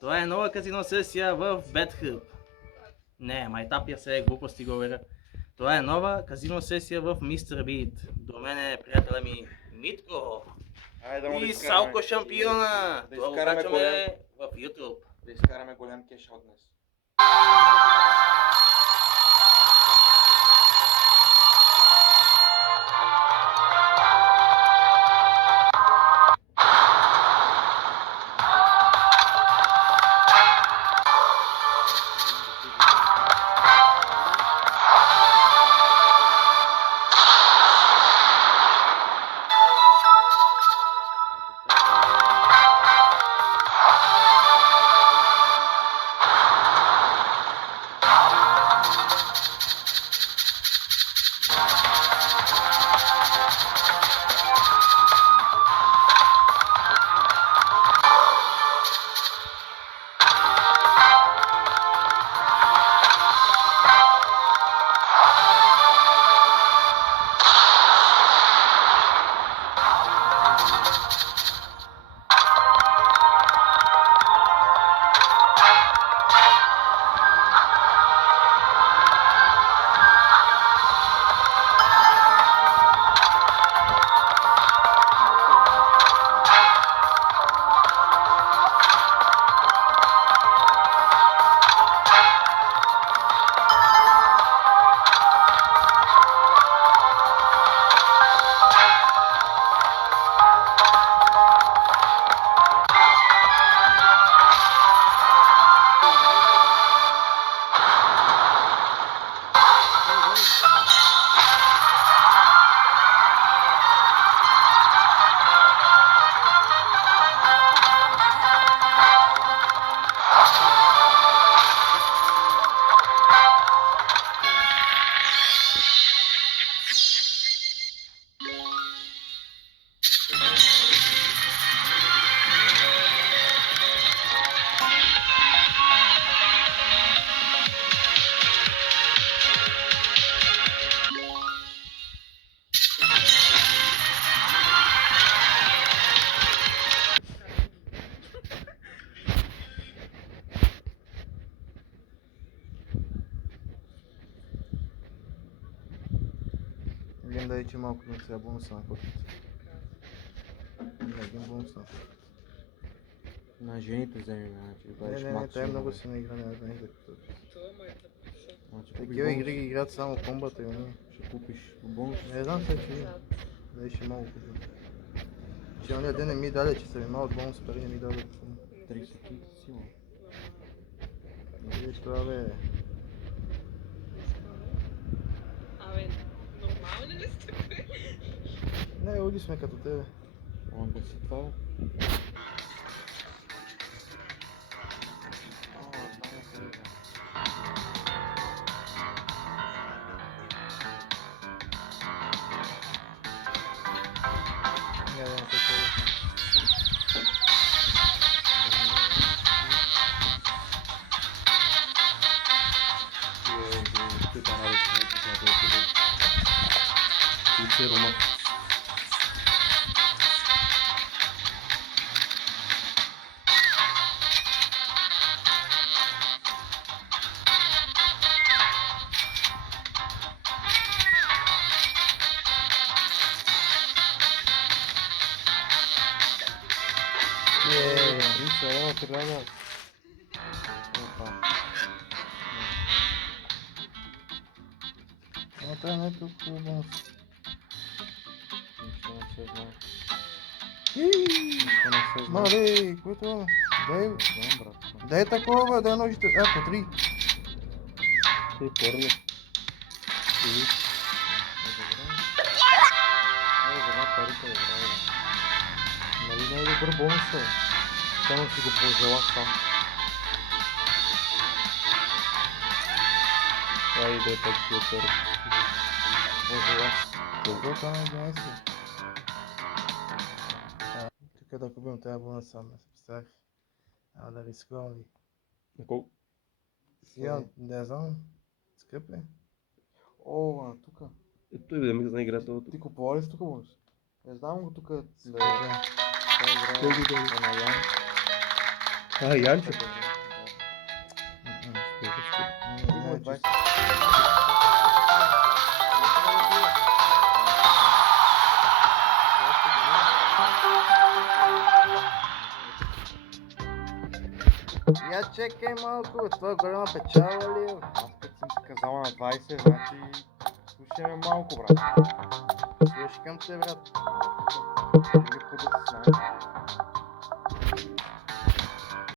Това е нова казино сесия в BetHub. Не, майтапия се глупости говоря. Това е нова казино сесия в MrBeat. До мен е приятеля ми Митко. Айде да му да И изкараме. Салко шампиона. Да Това го изкараме качваме в YouTube. Да изкараме голям кеш от днес. Гледам да че малко на сега бонуса на котата. Един бонус на котата. На жените вземи, значи. Не, тая много си на игра, не знаеш да котата. Значи, Такива игри ги играят само комбата и уния. ще купиш бонус. Не знам сега, че има. Дали ще малко купим. Че ония ден не ми даде, че са ми малък бонус, пари не ми даде. 30 секунди сила. Видиш това бе. Абе, нормални ли сте бе? Не, луди сме като тебе. Он да си това. Не, не се чува. Рома. Evo, treba. Но това не е толкова бонус. Нищо не се знае. Нищо не се знае. Мале, кое е това? Дай, Знам, брат. дай такова, бе, дай ножите. По 3. Ти порно. Ти. Добре, парите, добре. Нали не е добър бонус, бе? Само си го пожела сам. Ай, дай пак ти отвори. Пожела. Какво това на 11? Тук да купим тази бонус сам, не се представях. Да рискувам ли? На колко? Сега, не знам. Скъп е. О, тука. Той да ми знае играта. Ти купува ли си тука бонус? Не знам го тука. Скъп е. Той играе на Ян. Янчо. Не, не, чисто. Я чекай малко, бе, това е голяма печала ли? Бе? Аз като съм ти казал на 20, значи слушаме малко, брат. Слушкам те, брат. Или по да се знае.